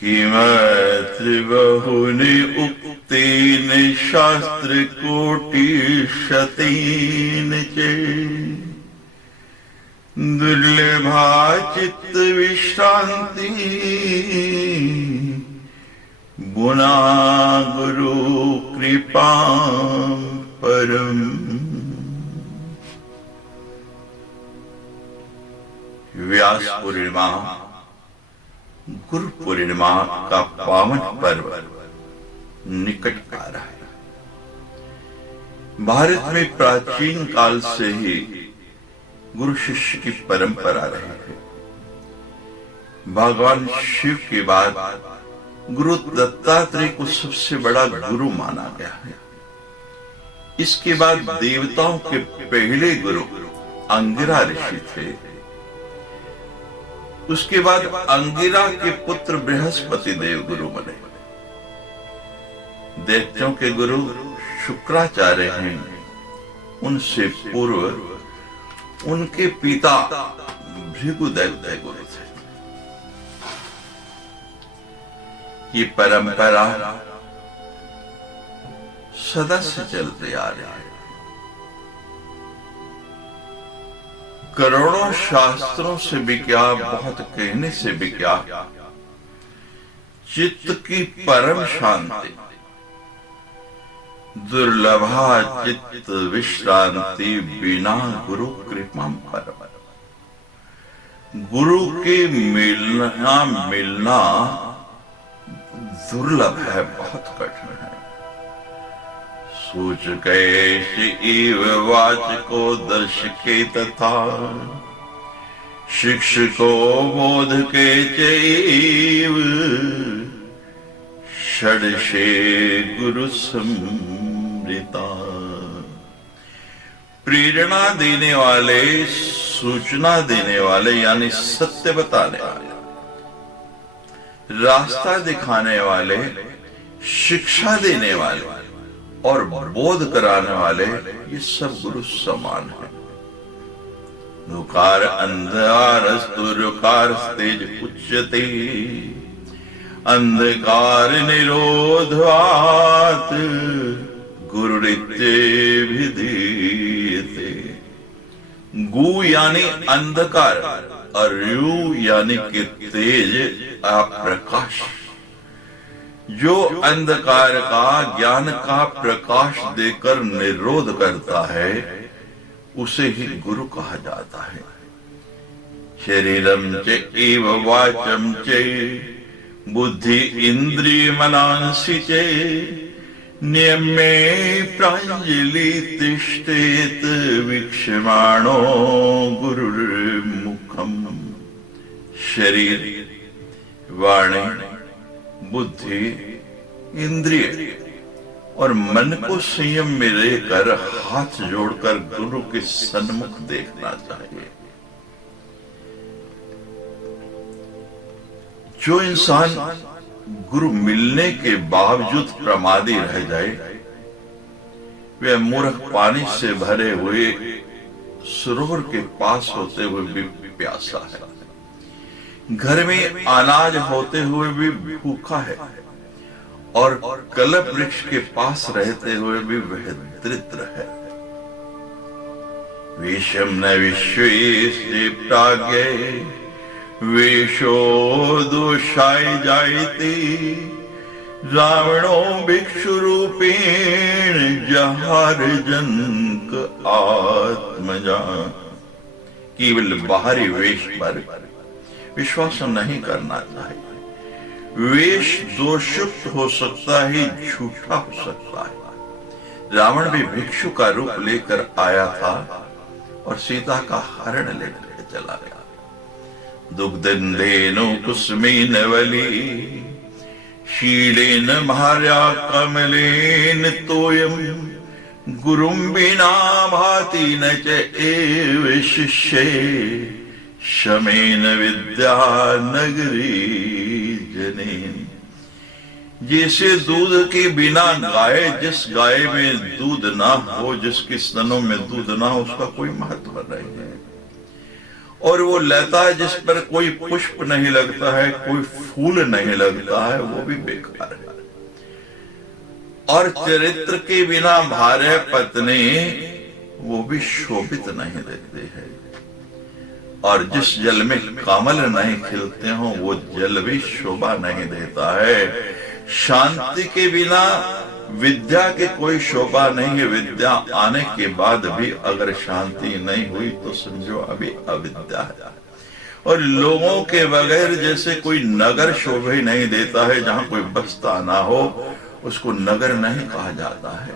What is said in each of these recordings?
किमत्र बहुनि उक्तेन शास्त्रकोटिशतेन च दुर्लभा चित्तविश्रान्ति गुणा गुरु कृपा परम। व्यास पूर्णिमा गुरु पूर्णिमा का पावन पर्व निकट आ रहा है। भारत में प्राचीन काल से ही गुरु शिष्य की परंपरा रही है। भगवान शिव के बाद गुरु दत्तात्रेय को सबसे बड़ा गुरु माना गया है। इसके बाद देवताओं के पहले गुरु अंगिरा ऋषि थे। उसके बाद अंगिरा के पुत्र बृहस्पति देव गुरु बने। दैत्यों के गुरु शुक्राचार्य हैं। उनसे पूर्व उनके पिता भृगुदैत्य गुरु थे। ये परंपरा सदा से चलते आ रही है। करोड़ों शास्त्रों से भी क्या, बहुत कहने से भी क्या, चित्त की परम शांति दुर्लभा चित्त विश्रांति बिना गुरु कृपा परम। गुरु के मिलना दुर्लभ है, बहुत कठिन है। सूच कैसे एव वाचको दर्शके तथा शिक्षको बोध के चैव षडशे गुरु समृता। प्रेरणा देने वाले, सूचना देने वाले यानी सत्य बताने वाले, रास्ता दिखाने वाले, शिक्षा देने वाले और बोध कराने वाले, ये सब गुरु समान है। नुकार अंधकारस्तु रुकार तेज उच्यते अंधकार निरोधात गुरुरित्ये विधीयते। गु यानी अंधकार और यु यानी कि तेज, प्रकाश। जो अंधकार का ज्ञान का प्रकाश देकर निरोध करता है उसे ही गुरु कहा जाता है। शरीरम च एव वाचम च बुद्धि इंद्रिय मनांसि च नियमे प्रांजलि तिष्ठेत वीक्षमाणो गुरुर्मुखम। शरीर, वाणी, बुद्धि, इंद्रिय और मन को संयम में रहकर हाथ जोड़कर गुरु के सन्मुख देखना चाहिए। जो इंसान गुरु मिलने के बावजूद प्रमादी रह जाए, वह मूर्ख पानी से भरे हुए सरोवर के पास होते हुए भी प्यासा है। घर में अनाज होते हुए भी भूखा है और कल्प वृक्ष के पास रहते हुए भी वह दरिद्र है। विषम न विश्वे प्राज्ञ वेशो दोषाय जायते रावणो भिक्षु रूपेण जहार जनक आत्मजा। केवल बाहरी वेश पर विश्वास नहीं करना चाहिए। वेश दोषयुक्त हो सकता है, झूठा हो सकता है। रावण भी भिक्षु का रूप लेकर आया था और सीता का हरण लेकर चला गया। दुग्धेनो कुसुमेन वली शीलेन भार्या कमलेन तोयम गुरुं बिना भाति न च एव शिष्ये शमेन विद्या नगरी जनेन। जैसे दूध के बिना गाय, जिस गाय में दूध ना हो, जिसके स्तनों में दूध ना हो, उसका कोई महत्व नहीं है। और वो लता जिस पर कोई पुष्प नहीं लगता है, कोई फूल नहीं लगता है, वो भी बेकार है। और चरित्र के बिना भार्य पत्नी वो भी शोभित नहीं देते हैं। और जिस जल में कमल नहीं खिलते हो वो जल भी शोभा नहीं देता है। शांति के बिना विद्या की कोई शोभा नहीं है। विद्या आने के बाद भी अगर शांति नहीं हुई तो समझो अभी अविद्या है। और लोगों के बगैर जैसे कोई नगर शोभा ही नहीं देता है, जहां कोई बसता ना हो उसको नगर नहीं कहा जाता है,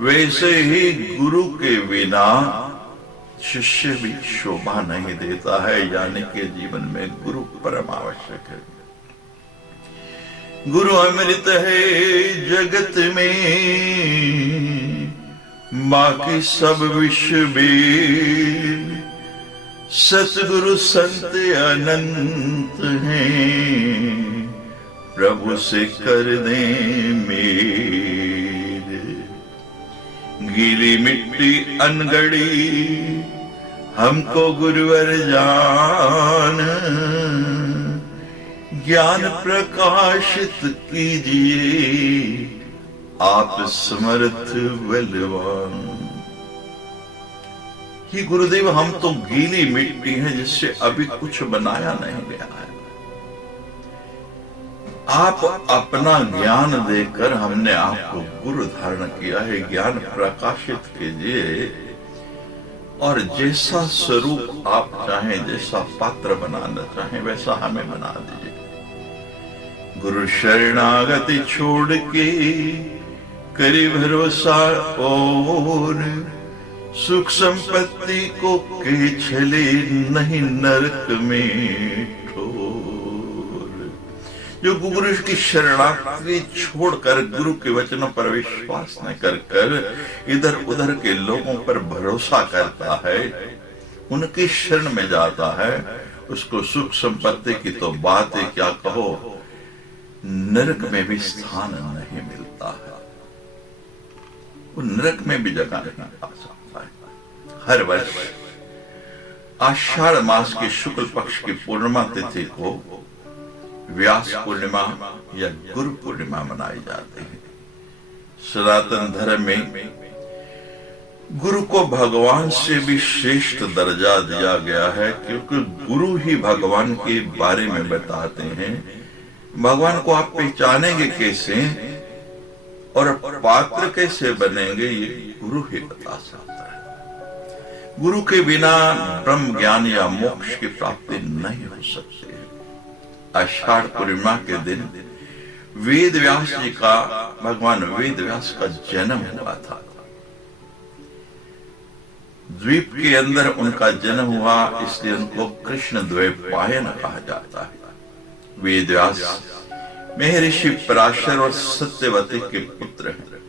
वैसे ही गुरु के बिना शिष्य भी शोभा नहीं देता है। यानी कि जीवन में गुरु परम आवश्यक है। गुरु अमृत है जगत में, बाकी सब विष बेर। सतगुरु संत अनंत हैं, प्रभु से कर दे मेर। गीली मिट्टी अनगढ़ी हमको गुरुवर जान, ज्ञान प्रकाशित कीजिए आप समर्थ बलवान। ही गुरुदेव, हम तो गीली मिट्टी हैं जिससे अभी कुछ बनाया नहीं गया है। आप अपना ज्ञान देकर हमने आपको गुरु धारण किया है, ज्ञान प्रकाशित कीजिए और जैसा स्वरूप आप चाहें, जैसा पात्र बनाना चाहें वैसा हमें बना दीजिए। गुरु शरणागति छोड़ के करे भरोसा और, सुख संपत्ति को के छले नहीं नरक में ठोर। जो गुरु की शरणागति छोड़कर गुरु के वचनों पर विश्वास न कर इधर उधर के लोगों पर भरोसा करता है, उनकी शरण में जाता है, उसको सुख संपत्ति की तो बात है क्या कहो, नरक में भी स्थान नहीं मिलता है। वो नरक में भी जगह नहीं पा सकता है। हर वर्ष आषाढ़ मास के शुक्ल पक्ष की पूर्णिमा तिथि को व्यास पूर्णिमा या गुरु पूर्णिमा मनाई जाती है। सनातन धर्म में गुरु को भगवान से भी श्रेष्ठ दर्जा दिया गया है, क्योंकि गुरु ही भगवान के बारे में बताते हैं। भगवान को आप पहचानेंगे कैसे और पात्र कैसे बनेंगे, ये गुरु ही बता सकता है। गुरु के बिना ब्रह्म ज्ञान या मोक्ष की प्राप्ति नहीं हो सकती है। आषाढ़ पूर्णिमा के दिन वेद व्यास जी का, भगवान वेद व्यास का जन्म हुआ था। द्वीप के अंदर उनका जन्म हुआ, इसलिए उनको कृष्ण द्वैपायन कहा जाता है। वेद व्यास महर्षि पराशर और सत्यवती के पुत्र हैं।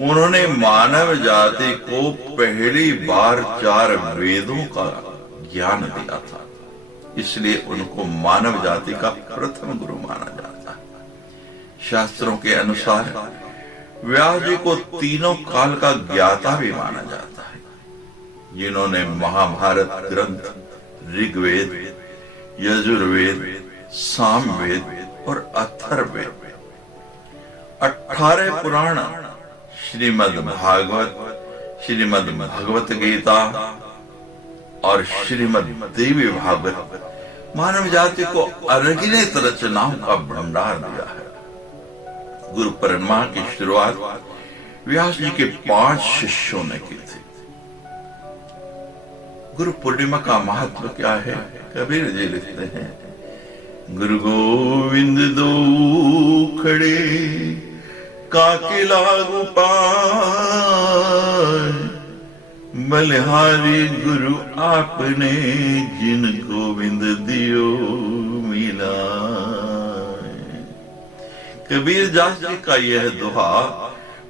उन्होंने मानव जाति को पहली बार 4 वेदों का ज्ञान दिया था, इसलिए उनको मानव जाति का प्रथम गुरु माना जाता है। शास्त्रों के अनुसार व्यास जी को तीनों काल का ज्ञाता भी माना जाता है, जिन्होंने महाभारत ग्रंथ, ऋग्वेद, यजुर्वेद, सामवेद और अथर्ववेद, 18 पुराण, श्रीमद् भागवत, श्रीमद् भगवत गीता और श्रीमद् देवी भागवत मानव जाति को अनगिनत रचनाओं का भंडार दिया है। गुरु पूर्णिमा की शुरुआत व्यास जी के 5 शिष्यों ने की थी। गुरु पूर्णिमा का महत्व क्या है? कबीर जी लिखते हैं, गुरु गोविंद दो खड़े काके लागू पाए, बलिहारी गुरु आपने जिन गोविंद दियो मिला। कबीर दास जी का यह दोहा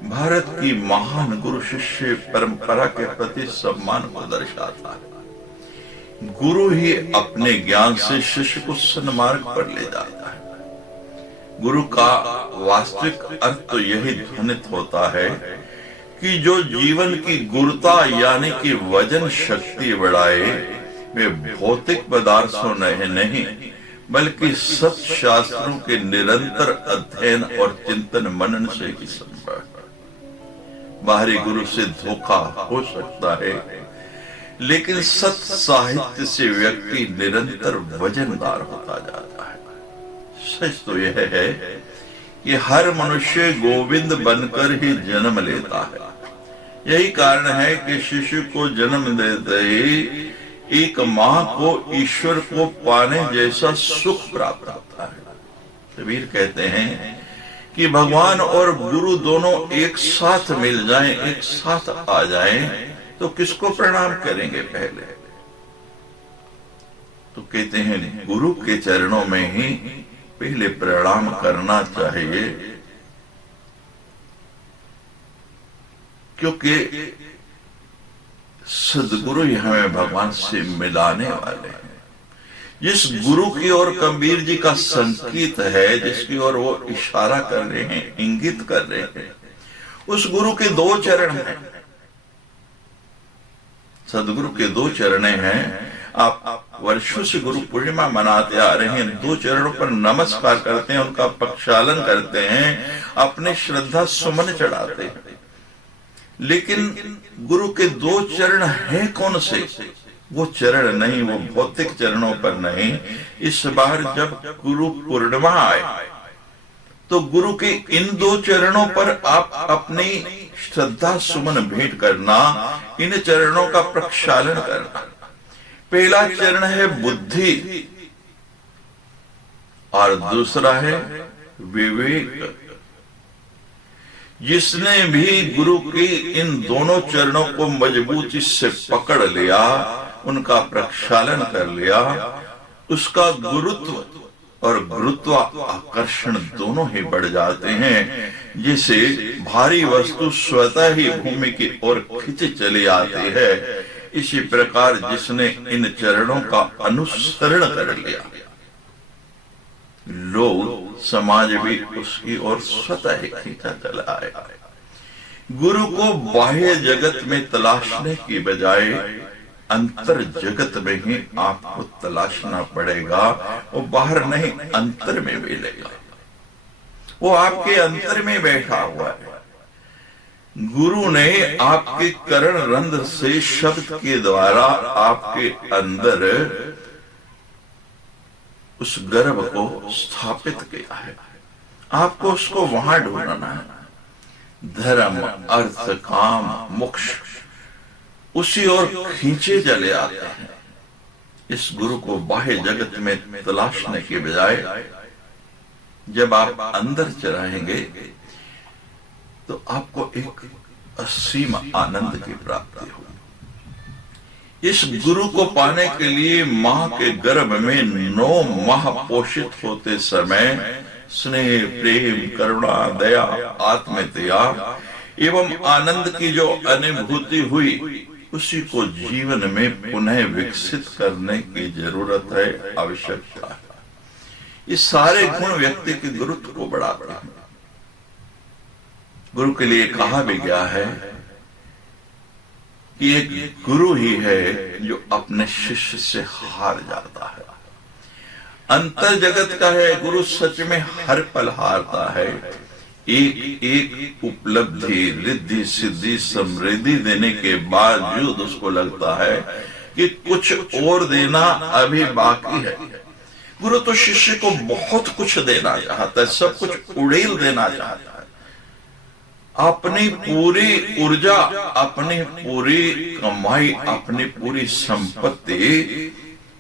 भारत की महान गुरु शिष्य परंपरा के प्रति सम्मान को दर्शाता है। गुरु ही अपने ज्ञान से शिष्य को सन्मार्ग पर ले जाता है। गुरु का वास्तविक अर्थ तो यही ध्वनित होता है कि जो जीवन की गुरुता यानी कि वजन शक्ति बढ़ाए, वे भौतिक पदार्थों नहीं बल्कि सत्य शास्त्रों के निरंतर अध्ययन और चिंतन मनन से ही संभव है। बाहरी गुरु से धोखा हो सकता है, लेकिन सत्य साहित्य से व्यक्ति निरंतर वजनदार होता जाता है। सच तो यह है कि हर मनुष्य गोविंद बनकर ही जन्म लेता है। यही कारण है कि शिशु को जन्म देते ही एक मां को ईश्वर को पाने जैसा सुख प्राप्त होता है। कबीर कहते हैं कि भगवान और गुरु दोनों एक साथ मिल जाएं, एक साथ आ जाएं, तो किसको प्रणाम करेंगे पहले? तो कहते हैं गुरु के चरणों में ही पहले प्रणाम करना चाहिए, क्योंकि सदगुरु ही हमें भगवान से मिलाने वाले हैं। जिस गुरु की ओर कबीर जी का संकेत है, जिसकी ओर वो इशारा कर रहे हैं, इंगित कर रहे हैं, उस गुरु के दो चरण हैं। सदगुरु के दो चरण हैं। आप वर्षों से गुरु पूर्णिमा मनाते आ रहे हैं, दो चरणों पर नमस्कार करते हैं, उनका प्रक्षालन करते हैं, अपने श्रद्धा सुमन चढ़ाते हैं। लेकिन गुरु के दो चरण हैं कौन से? वो चरण नहीं, वो भौतिक चरणों पर नहीं। इस बार जब गुरु पूर्णिमा आए तो गुरु के इन दो चरणों पर आप अपनी श्रद्धा सुमन भेंट करना, इन चरणों का प्रक्षालन करना। पहला चरण है बुद्धि और दूसरा है विवेक। जिसने भी गुरु की इन दोनों चरणों को मजबूती से पकड़ लिया, उनका प्रक्षालन कर लिया, उसका गुरुत्व और गुरुत्व आकर्षण दोनों ही बढ़ जाते हैं। जिसे भारी वस्तु स्वतः ही भूमि की ओर खिंच चली आती है, इसी प्रकार जिसने इन चरणों का अनुसरण कर लिया, लोग समाज भी उसकी ओर स्वतः ही खींचा चला आएगा। गुरु को बाह्य जगत में तलाशने की बजाय अंतर जगत में ही आपको तलाशना पड़ेगा। वो बाहर नहीं, अंतर में मिलेगा। वो आपके अंतर में बैठा हुआ है। गुरु ने आपके करण रंध्र से शब्द के द्वारा आपके अंदर उस गर्भ को स्थापित किया है। आपको उसको वहां ढूंढना है। धर्म, अर्थ, काम, मोक्ष उसी ओर खींचे चले आते हैं। इस गुरु को बाह्य जगत में तलाशने के बजाय जब आप अंदर चलाएंगे तो आपको एक असीम आनंद की प्राप्ति होगी। इस गुरु को पाने के लिए मां के गर्भ में 9 माह पोषित होते समय स्नेह, प्रेम, करुणा, दया, आत्मत्याग एवं आनंद की जो अनुभूति हुई, उसी को जीवन में पुनः विकसित करने की जरूरत है, आवश्यकता है। ये सारे गुण व्यक्ति के गुरुत्व को बढ़ाते हैं। गुरु के लिए कहा भी गया है कि एक गुरु ही है जो अपने शिष्य से हार जाता है। अंतर जगत का है गुरु, सच में हर पल हारता है। एक एक उपलब्धि, रिद्धि, सिद्धि, समृद्धि देने के बावजूद उसको लगता है कि कुछ और देना अभी बाकी है। गुरु तो शिष्य को बहुत कुछ देना चाहता है, सब कुछ उड़ेल देना चाहता है। अपनी पूरी ऊर्जा, अपनी पूरी कमाई, अपनी पूरी संपत्ति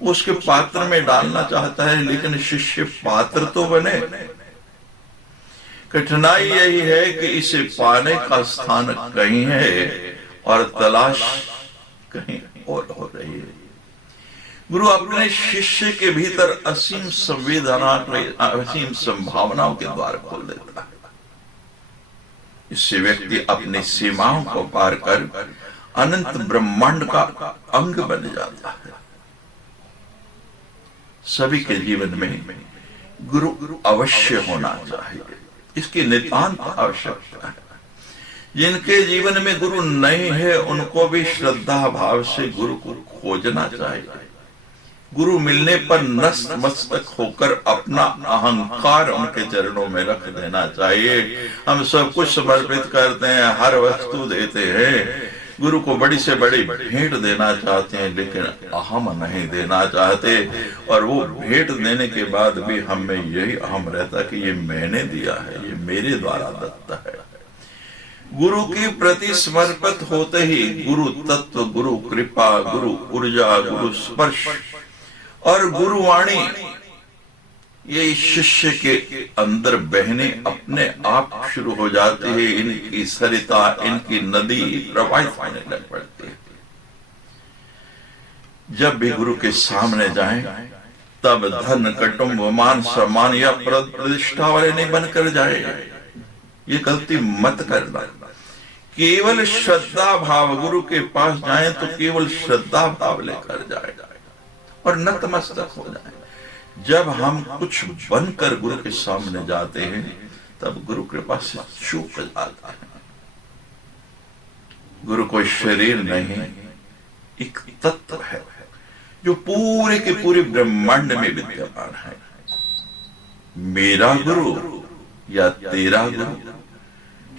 उसके पात्र में डालना चाहता है, लेकिन शिष्य पात्र तो बने। कठिनाई यही है कि इसे पाने का स्थान कहीं है और तलाश कहीं और हो रही है। गुरु अपने शिष्य के भीतर असीम संवेदना, असीम संभावनाओं के द्वार खोल देता है। इससे व्यक्ति अपनी सीमाओं को पार कर अनंत ब्रह्मांड का अंग बन जाता है। सभी के जीवन में गुरु अवश्य होना चाहिए, इसकी नितांत आवश्यकता है। जिनके जीवन में गुरु नहीं है, उनको भी श्रद्धा भाव से गुरु को खोजना चाहिए। गुरु मिलने पर नतमस्तक होकर अपना अहंकार उनके चरणों में रख देना चाहिए। हम सब कुछ समर्पित करते हैं, हर वस्तु देते हैं, गुरु को बड़ी से बड़ी भेंट देना चाहते हैं, लेकिन अहम नहीं देना चाहते। और वो भेंट देने के बाद भी हम में यही अहम रहता कि ये मैंने दिया है, ये मेरे द्वारा दत्त है। गुरु के प्रति समर्पित होते ही गुरु तत्व, गुरु कृपा, गुरु ऊर्जा, गुरु स्पर्श और गुरुवाणी ये शिष्य के अंदर बहने अपने आप शुरू हो जाती है। इनकी सरिता, इनकी नदी प्रवाहित होने लग पड़ती है। जब भी गुरु के सामने जाएं, तब धन, कुटुंब, मान, सम्मान या प्रतिष्ठा वाले नहीं बनकर जाए। ये गलती मत करना। केवल श्रद्धा भाव, गुरु के पास जाएं तो केवल श्रद्धा भाव लेकर जाए और नतमस्तक हो जाए। जब हम कुछ बनकर गुरु के सामने जाते हैं, तब गुरु कृपा से चूक जाता है। गुरु कोई शरीर नहीं, एक तत्व है जो पूरे के पूरे ब्रह्मांड में विद्यमान है। मेरा गुरु या तेरा गुरु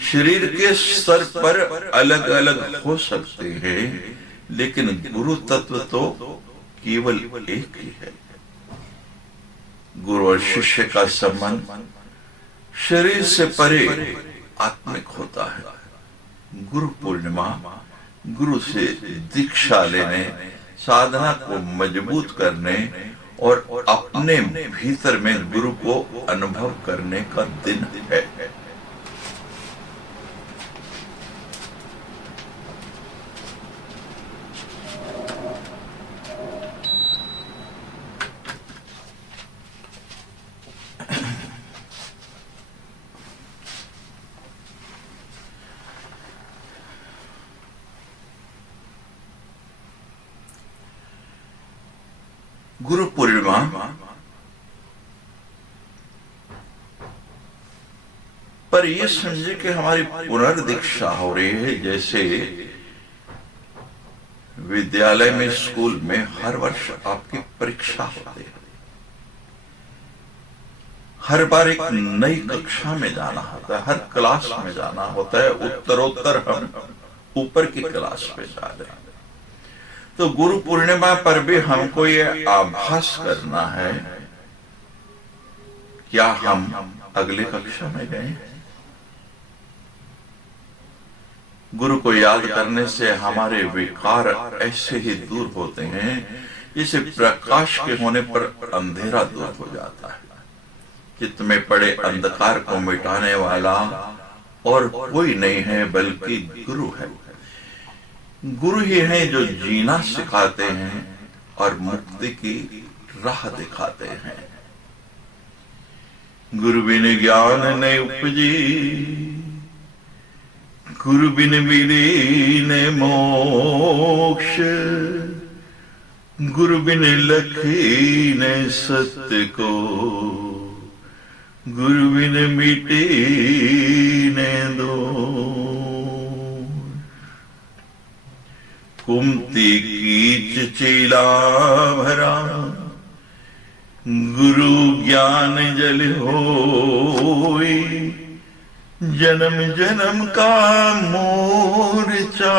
शरीर के स्तर पर अलग अलग हो सकते हैं, लेकिन गुरु तत्व तो केवल एक ही है। गुरु और शिष्य का संबंध शरीर से परे आत्मिक होता है। गुरु पूर्णिमा गुरु से दीक्षा लेने, साधना को मजबूत करने और अपने भीतर में गुरु को अनुभव करने का दिन है। गुरु पूर्णिमा पर ये समझे कि हमारी पुनर्दीक्षा हो रही है। जैसे विद्यालय में, स्कूल में हर वर्ष आपकी परीक्षा होती है। हर बार एक नई कक्षा में जाना होता है, हर क्लास में जाना होता है। उत्तरोत्तर हम ऊपर की क्लास में जा रहे हैं। तो गुरु पूर्णिमा पर भी हमको ये आभास करना है, क्या हम अगले कक्षा में गए? गुरु को याद करने से हमारे विकार ऐसे ही दूर होते हैं जैसे प्रकाश के होने पर अंधेरा दूर हो जाता है। चित्त में पड़े अंधकार को मिटाने वाला और कोई नहीं है बल्कि गुरु है। गुरु ही हैं जो जीना सिखाते हैं और मुक्ति की राह दिखाते हैं। गुरु बिन ज्ञान नहीं उपजी, गुरु बिन मिले न मोक्ष, गुरु बिन लखे न सत्य को, गुरु बिन मिटे न दो। कुमति कीच चेला भरा, गुरु ज्ञान जल होई, जन्म जन्म का मोर्चा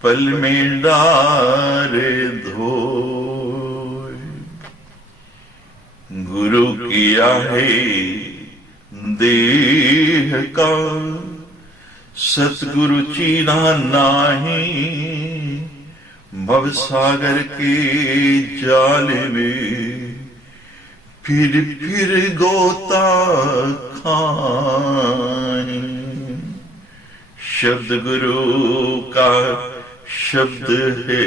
पल में डारे धोए। गुरु किया है देह का, सतगुरु चीना नाही, भव सागर के जाल में फिर गोता खाए। शब्द गुरु का शब्द है,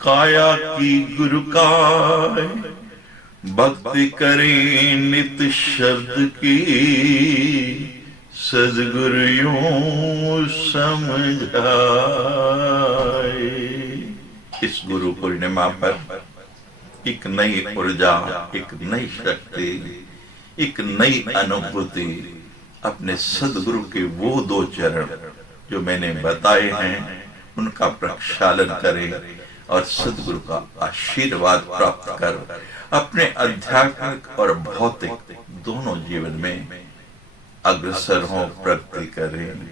काया की गुरु का, भक्ति करें नित शब्द की, सदगुरु यूं समझाए। इस गुरु पूर्णिमा पर एक नई ऊर्जा, एक नई शक्ति, एक नई अनुभूति अपने सदगुरु के वो दो चरण जो मैंने बताए हैं उनका प्रक्षालन करें, और सदगुरु का आशीर्वाद प्राप्त कर अपने आध्यात्मिक और भौतिक दोनों जीवन में अग्रसर हों, प्रगति करें।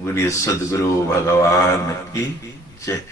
बोलिए सदगुरु भगवान की जय।